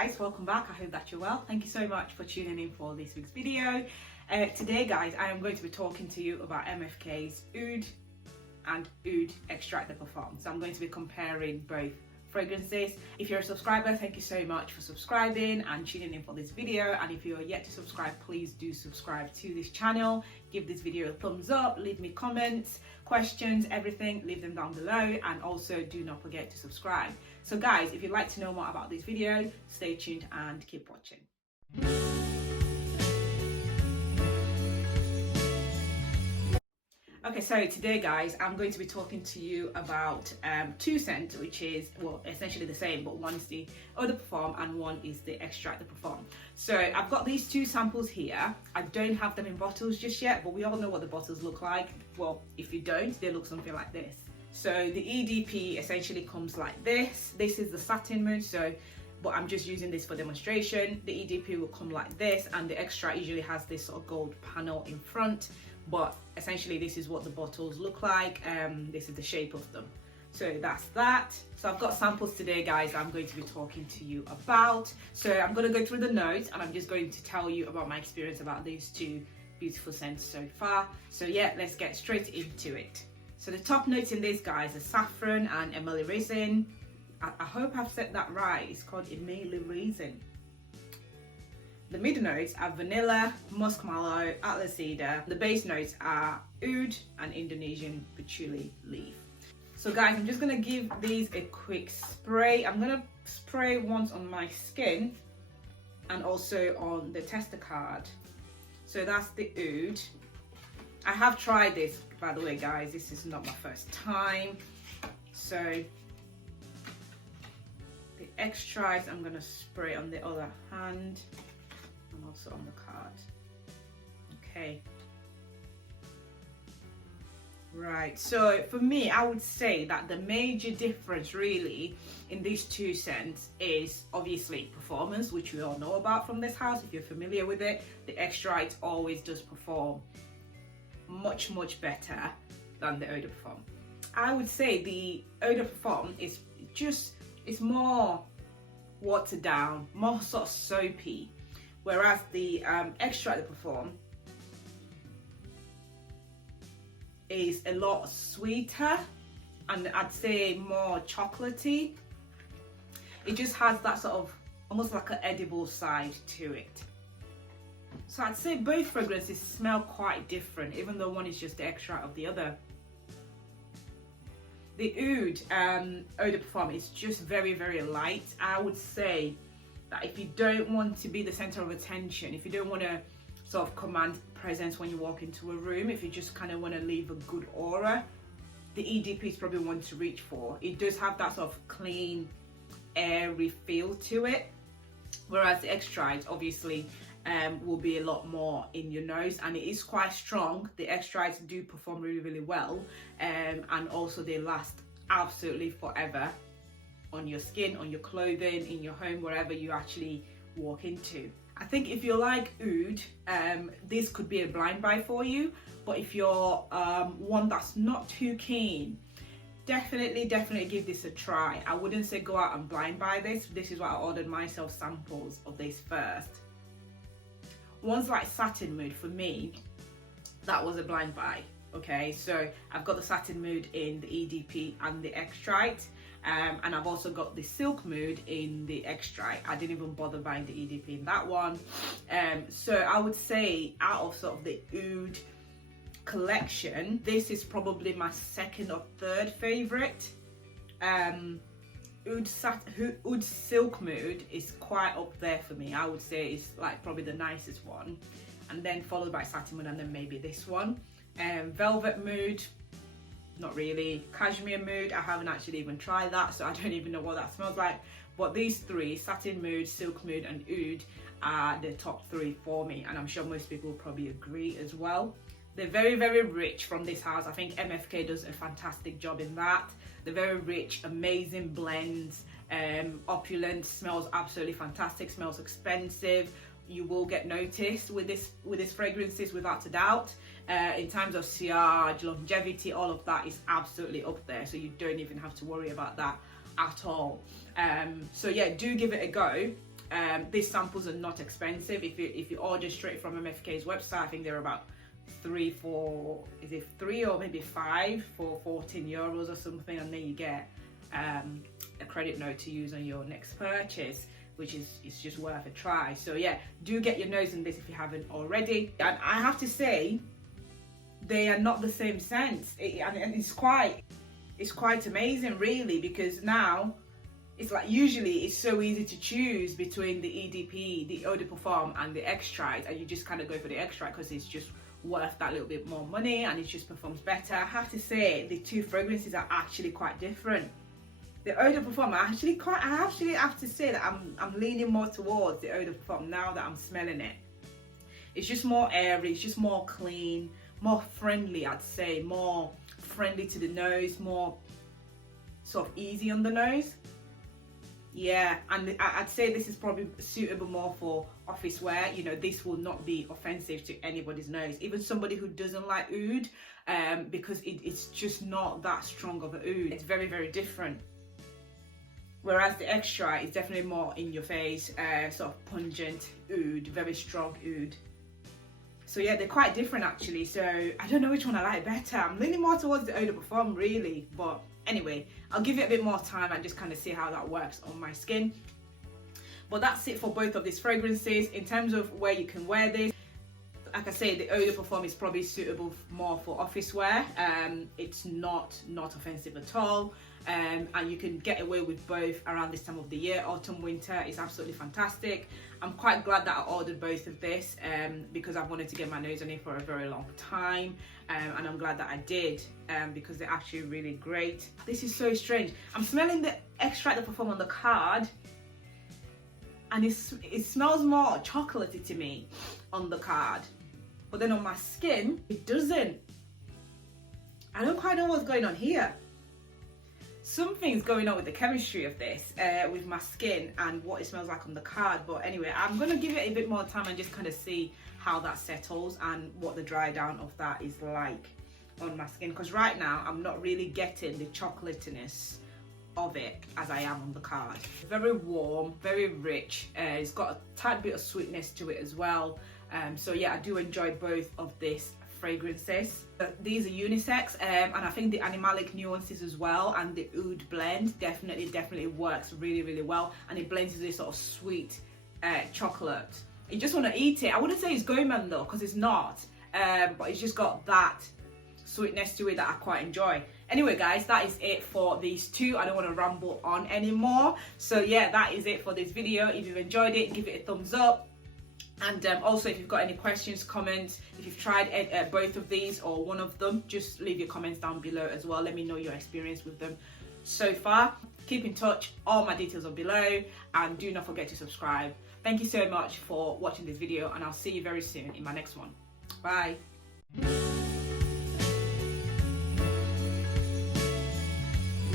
guys, welcome back. I hope that you're well. Thank you so much for tuning in for this week's video. Today guys, I am going to be talking to you about MFK's Oud and Oud extract the perfume. So I'm going to be comparing both fragrances. If you're a subscriber, thank you so much for subscribing and tuning in for this video. And if you're yet to subscribe, please do subscribe to this channel. Give this video a thumbs up, leave me comments, questions, everything, leave them down below, and also do not forget to subscribe. So guys, if you'd like to know more about this video, stay tuned and keep watching. Okay, so today guys, I'm going to be talking to you about two scents, which is, well, essentially the same, but one is the Eau de Parfum and one is the Extrait de Parfum. So I've got these two samples here. I don't have them in bottles just yet, but we all know what the bottles look like. Well, if you don't, they look something like this. So the EDP essentially comes like this. This is the satin mood, but I'm just using this for demonstration. The EDP will come like this, and the Extrait usually has this sort of gold panel in front. But essentially this is what the bottles look like. This is the shape of them. So that's that. So I've got samples today guys I'm going to be talking to you about. So I'm going to go through the notes and I'm just going to tell you about my experience about these two beautiful scents so far. So yeah, let's get straight into it. So the top notes in this guys are saffron and emily resin. I hope I've said that right. It's called emily resin. The mid notes are vanilla, muskmallow, atlas cedar. The base notes are oud and Indonesian patchouli leaf. So guys, I'm just gonna give these a quick spray. I'm gonna spray once on my skin and also on the tester card. So that's the oud. I have tried this, by the way guys, this is not my first time. So the extract I'm gonna spray on the other hand. And also on the card. Okay, right, so for me I would say that the major difference really in these two scents is obviously performance, which we all know about from this house. If you're familiar with it, the Extrait always does perform much better than the Eau de Parfum. I would say the Eau de Parfum is more watered down, more sort of soapy, whereas the Extrait de Parfum is a lot sweeter and I'd say more chocolatey. It just has that sort of almost like an edible side to it. So I'd say both fragrances smell quite different, even though one is just the extract of the other. The Oud Eau de Parfum is just very light. I would say that if you don't want to be the center of attention, if you don't want to sort of command presence when you walk into a room, if you just kind of want to leave a good aura, the EDP is probably one to reach for. It does have that sort of clean, airy feel to it, whereas the Extrait obviously will be a lot more in your nose, and it is quite strong. The Extraits do perform really well, and also they last absolutely forever on your skin, on your clothing, in your home, wherever you actually walk into. I think if you like Oud, this could be a blind buy for you, but if you're one that's not too keen, definitely give this a try. I wouldn't say go out and blind buy this. This is why I ordered myself samples of this first. Ones like Satin Mood, for me, that was a blind buy. Okay, so I've got the Satin Mood in the EDP and the Extrait. And I've also got the Silk Mood in the Extrait. I didn't even bother buying the EDP in that one. So I would say out of sort of the Oud collection, this is probably my second or third favorite. Oud Silk Mood is quite up there for me. I would say it's like probably the nicest one, and then followed by Satin Mood, and then maybe this one. Velvet Mood, not really. Cashmere Mood, I haven't actually even tried that, so I don't even know what that smells like. But these three, Satin Mood, Silk Mood and Oud, are the top three for me, and I'm sure most people will probably agree as well. They're very rich from this house. I think MFK does a fantastic job in that. They're very rich, amazing blends, opulent, smells absolutely fantastic, smells expensive. You will get noticed with this fragrances without a doubt. In terms of sillage, longevity, all of that is absolutely up there, so you don't even have to worry about that at all. So yeah, do give it a go. These samples are not expensive. If you order straight from MFK's website, I think they're about 3 or maybe 5 for €14 or something, and then you get a credit note to use on your next purchase, which is just worth a try. So yeah, do get your nose in this if you haven't already. And I have to say, they are not the same scent, and it's quite amazing really, because now it's like, usually it's so easy to choose between the EDP, the Eau de Parfum, and the extrait, and you just kind of go for the extrait because it's just worth that little bit more money and it just performs better. I have to say, the two fragrances are actually quite different. The Eau de Parfum, I actually have to say that I'm leaning more towards the Eau de Parfum now that I'm smelling it. It's just more airy, it's just more clean, more friendly, I'd say, more friendly to the nose, more sort of easy on the nose. Yeah, and I'd say this is probably suitable more for office wear. You know, this will not be offensive to anybody's nose, even somebody who doesn't like oud, because it's just not that strong of an oud. It's very, very different. Whereas the extrait is definitely more in your face, sort of pungent oud, very strong oud. So yeah, they're quite different actually. So I don't know which one I like better. I'm leaning more towards the Eau de Parfum really, but anyway, I'll give it a bit more time and just kind of see how that works on my skin. But that's it for both of these fragrances. In terms of where you can wear this, like I say, the Eau de Parfum is probably suitable more for office wear. It's not offensive at all. And you can get away with both around this time of the year. Autumn, winter is absolutely fantastic. I'm quite glad that I ordered both of this because I've wanted to get my nose on it for a very long time, and I'm glad that I did because they're actually really great. This is so strange. I'm smelling the extrait de Parfum on the card, and it smells more chocolatey to me on the card, but then on my skin it doesn't. I don't quite know what's going on here. Something's going on with the chemistry of this, with my skin and what it smells like on the card. But anyway, I'm going to give it a bit more time and just kind of see how that settles and what the dry down of that is like on my skin. Because right now, I'm not really getting the chocolatiness of it as I am on the card. Very warm, very rich. It's got a tad bit of sweetness to it as well. So yeah, I do enjoy both of these fragrances. These are unisex, and I think the animalic nuances as well and the oud blend definitely works really well, and it blends into this sort of sweet chocolate. You just want to eat it. I wouldn't say it's gourmand though, because it's not, but it's just got that sweetness to it that I quite enjoy. Anyway guys, that is it for these two. I don't want to ramble on anymore. So yeah, that is it for this video. If you've enjoyed it, give it a thumbs up. And also, if you've got any questions, comments, if you've tried both of these or one of them, just leave your comments down below as well. Let me know your experience with them so far. Keep in touch. All my details are below, and do not forget to subscribe. Thank you so much for watching this video, and I'll see you very soon in my next one. Bye.